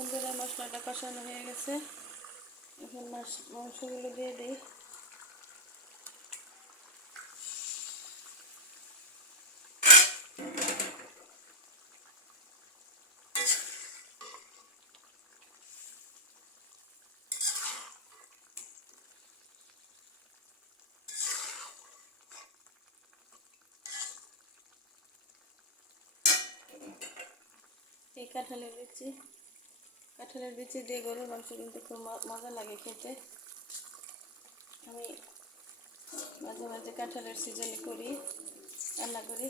বন্ধুরা মশলাটা কষানো হয়ে গেছে, এখন মাংসগুলো দিয়ে দিই। এই কাঁঠালের বিচি দিয়ে গরুর মাংস কিন্তু খুব মজা লাগে খেতে। আমি মাঝে মাঝে কাঁঠালের সিজনে রান্না করি।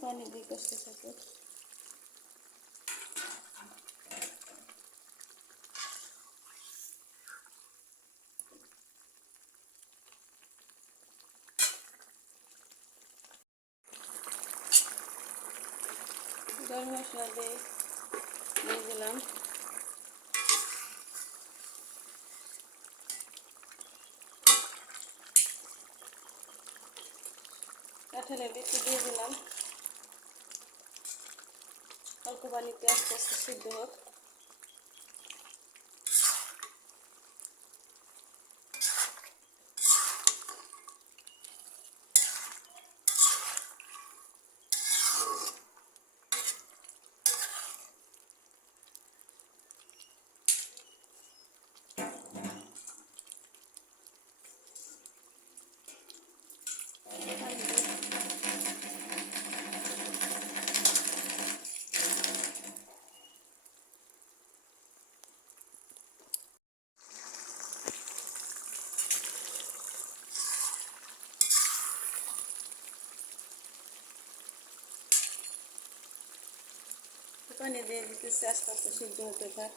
পানি দিয়ে কষতে থাকে। গরম মশলা দিয়ে দিলাম। কাঁঠালের বিচি দিয়ে দিলাম। অল্প পানিতে আস্তে আস্তে সিদ্ধ হোক। পানি দিয়ে দিতেছি, আস্তে আস্তে সিদ্ধ হতে থাক।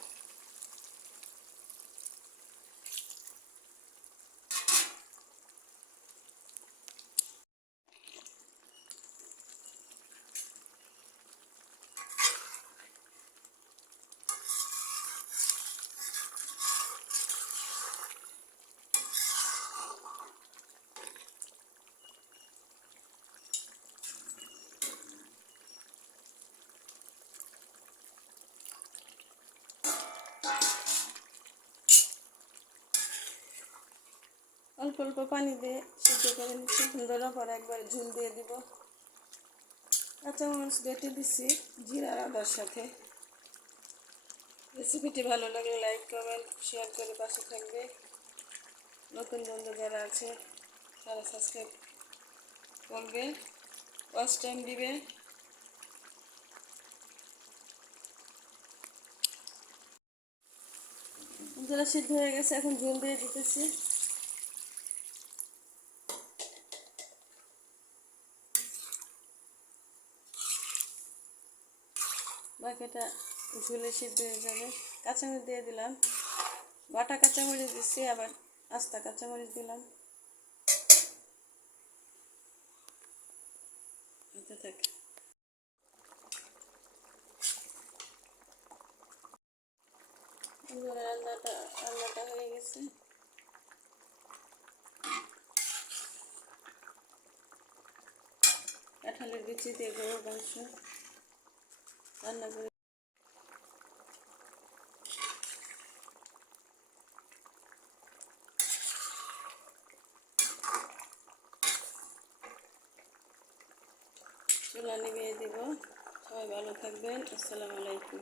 অল্প অল্প পানি দিয়ে সিদ্ধ করে নিচ্ছি। সুন্দর পরে একবার ঝোল দিয়ে দিব। কাঁচামরিচ বেটে দিচ্ছি জিরার আদার সাথে। রেসিপিটি ভালো লাগলে লাইক কমেন্ট শেয়ার করে পাশে থাকবে। নতুন বন্ধু যারা আছে তারা সাবস্ক্রাইব করবে, ওয়াচ টাইম দিবে। যারা সিদ্ধ হয়ে গেছে, এখন ঝোল দিয়ে দিতেছি। বাকিটা ঝোলে সিদ্ধ হয়ে যাবে। কাঁচামরিচ দিয়ে দিলাম, বাটা কাঁচামরিচ দিচ্ছি, আবার আস্তা কাঁচামরিচ দিলাম। হতে থাকে। রান্নাটা হয়ে গেছে। কাঁঠালের বিচি দিয়ে গরুর মাংস রান্না করে চুলা নিভিয়ে দিব। সবাই ভালো থাকবেন। আসসালামু আলাইকুম।